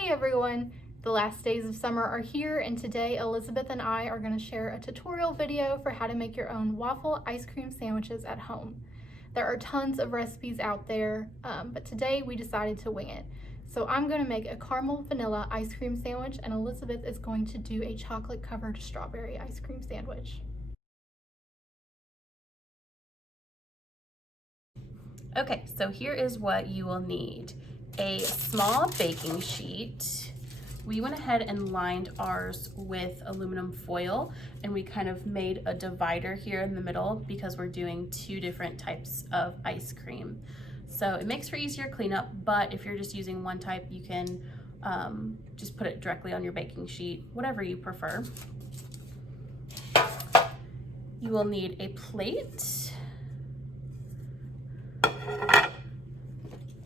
Hey everyone! The last days of summer are here, and today Elizabeth and I are going to share a tutorial video for how to make your own waffle ice cream sandwiches at home. There are tons of recipes out there, but today we decided to wing it. So I'm going to make a caramel vanilla ice cream sandwich, and Elizabeth is going to do a chocolate covered strawberry ice cream sandwich. Okay, so here is what you will need. A small baking sheet. We went ahead and lined ours with aluminum foil, and we kind of made a divider here in the middle because we're doing two different types of ice cream. So it makes for easier cleanup, but if you're just using one type, you can just put it directly on your baking sheet, whatever you prefer. You will need a plate,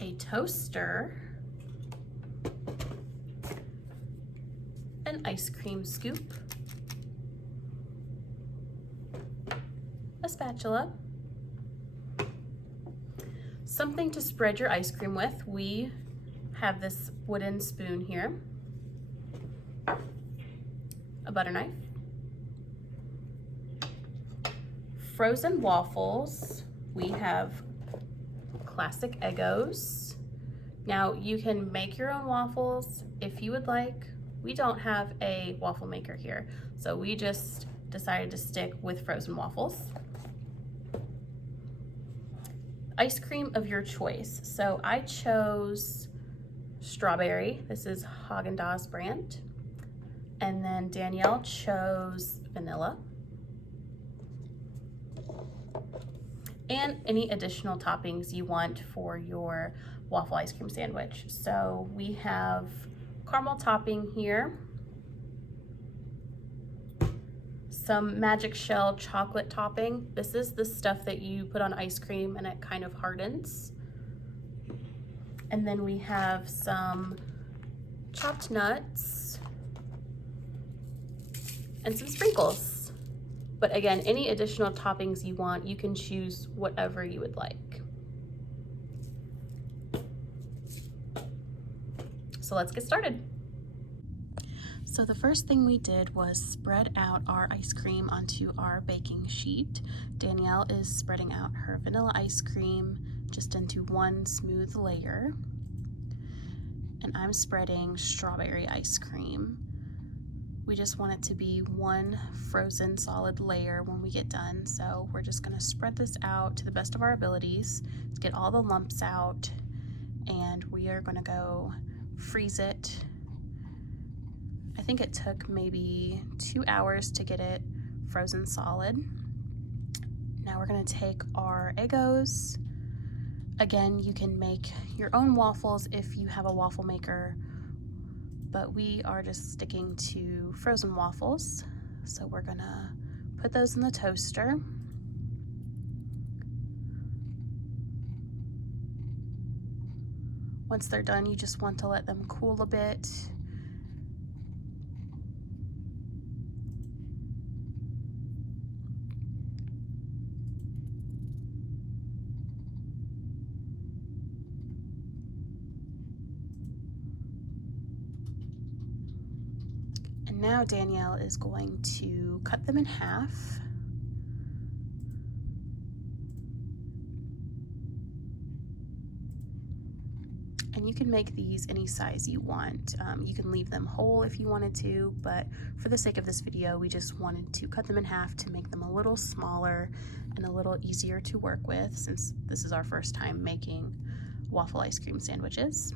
a toaster, an ice cream scoop, a spatula, something to spread your ice cream with. We have this wooden spoon here, a butter knife, frozen waffles. We have classic Eggos. Now you can make your own waffles if you would like. We don't have a waffle maker here, so we just decided to stick with frozen waffles. Ice cream of your choice. So I chose strawberry. This is Haagen-Dazs brand. And then Danielle chose vanilla. And any additional toppings you want for your waffle ice cream sandwich. So we have caramel topping here, some magic shell chocolate topping. This is the stuff that you put on ice cream and it kind of hardens. And then we have some chopped nuts and some sprinkles. But again, any additional toppings you want, you can choose whatever you would like. So let's get started. So the first thing we did was spread out our ice cream onto our baking sheet. Danielle is spreading out her vanilla ice cream just into one smooth layer. And I'm spreading strawberry ice cream. We just want it to be one frozen solid layer when we get done. So we're just gonna spread this out to the best of our abilities to get all the lumps out, and we are gonna go freeze it. I think it took maybe 2 hours to get it frozen solid. Now we're gonna take our Eggos. Again, you can make your own waffles if you have a waffle maker, but we are just sticking to frozen waffles. So we're gonna put those in the toaster. Once they're done, you just want to let them cool a bit. And now Danielle is going to cut them in half. And you can make these any size you want. You can leave them whole if you wanted to, but for the sake of this video, we just wanted to cut them in half to make them a little smaller and a little easier to work with, since this is our first time making waffle ice cream sandwiches.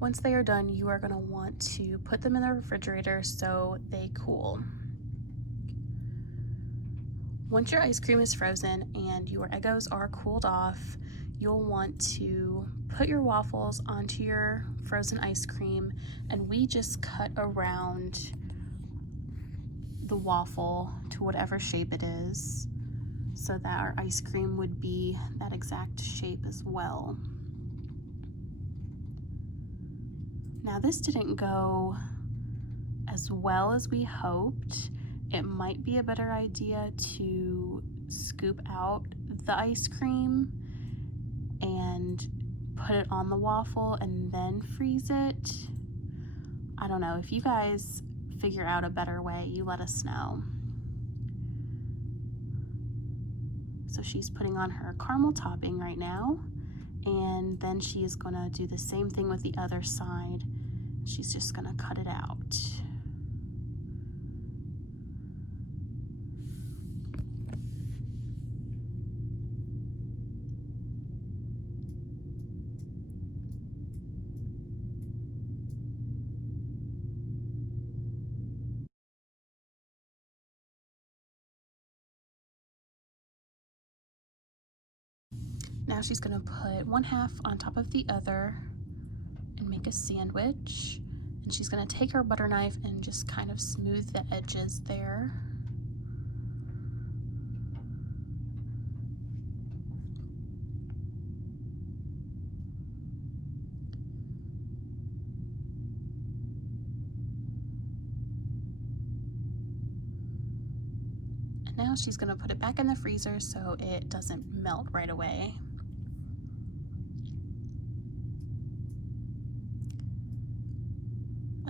Once they are done, you are going to want to put them in the refrigerator so they cool. Once your ice cream is frozen and your Eggos are cooled off, you'll want to put your waffles onto your frozen ice cream, and we just cut around the waffle to whatever shape it is so that our ice cream would be that exact shape as well. Now this didn't go as well as we hoped. It might be a better idea to scoop out the ice cream and put it on the waffle and then freeze it. I don't know. If you guys figure out a better way, you let us know. So she's putting on her caramel topping right now, and then she is going to do the same thing with the other side. She's just going to cut it out. Now she's going to put one half on top of the other and make a sandwich. And she's going to take her butter knife and just kind of smooth the edges there. And now she's going to put it back in the freezer so it doesn't melt right away.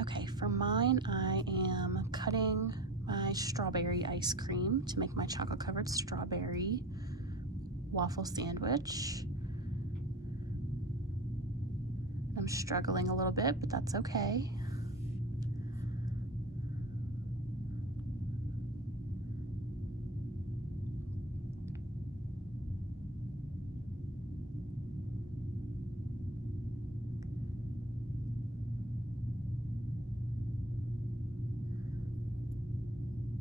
Okay, for mine, I am cutting my strawberry ice cream to make my chocolate covered strawberry waffle sandwich. I'm struggling a little bit, but that's okay.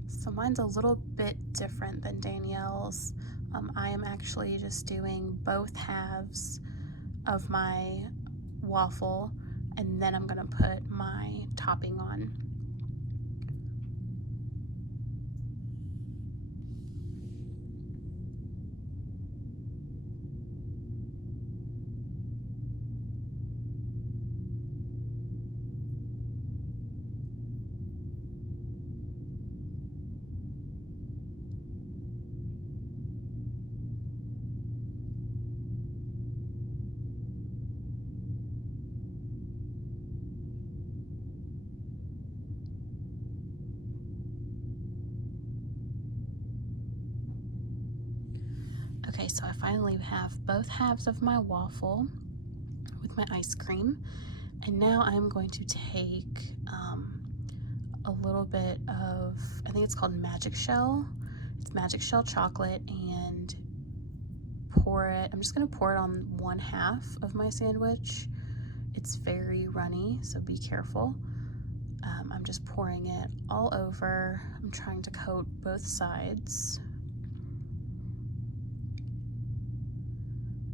So mine's a little bit different than Danielle's. I am actually just doing both halves of my waffle, and then I'm gonna put my topping on. Okay, so I finally have both halves of my waffle with my ice cream, and now I'm going to take a little bit of, I think it's called Magic Shell. It's Magic Shell chocolate, and pour it. I'm just gonna pour it on one half of my sandwich. It's very runny, so be careful. I'm just pouring it all over. I'm trying to coat both sides.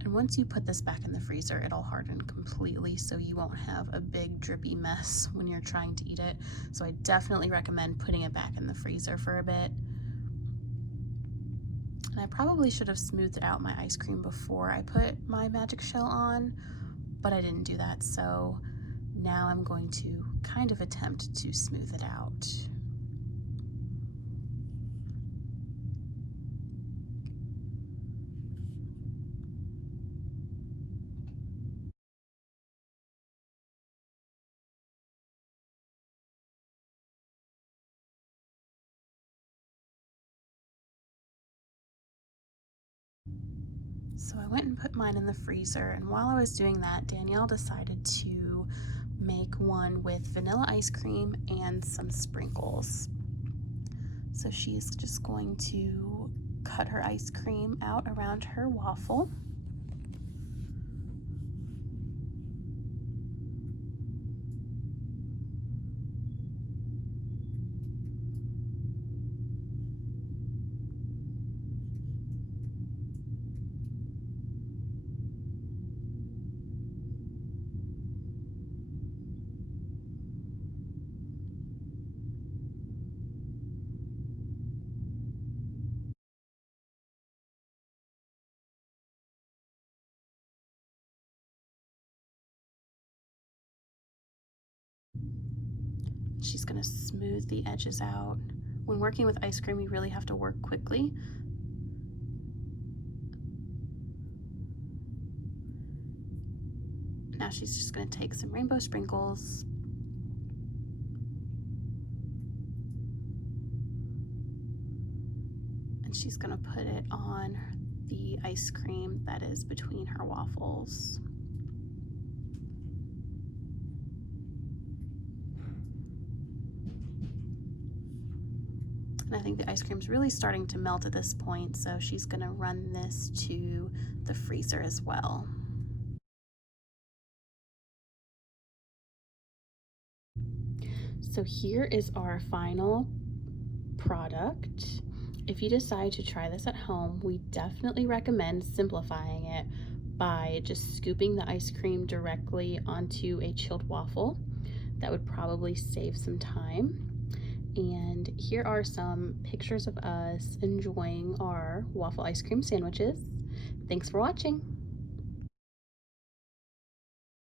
And once you put this back in the freezer, it'll harden completely, so you won't have a big drippy mess when you're trying to eat it. So I definitely recommend putting it back in the freezer for a bit. And I probably should have smoothed out my ice cream before I put my Magic Shell on, but I didn't do that, so now I'm going to kind of attempt to smooth it out. So I went and put mine in the freezer, and while I was doing that, Danielle decided to make one with vanilla ice cream and some sprinkles. So she's just going to cut her ice cream out around her waffle. She's going to smooth the edges out. When working with ice cream, you really have to work quickly. now she's just going to take some rainbow sprinkles and she's going to put it on the ice cream that is between her waffles. And I think the ice cream's really starting to melt at this point, so she's going to run this to the freezer as well. So here is our final product. If you decide to try this at home, we definitely recommend simplifying it by just scooping the ice cream directly onto a chilled waffle. That would probably save some time. And here are some pictures of us enjoying our waffle ice cream sandwiches. Thanks for watching.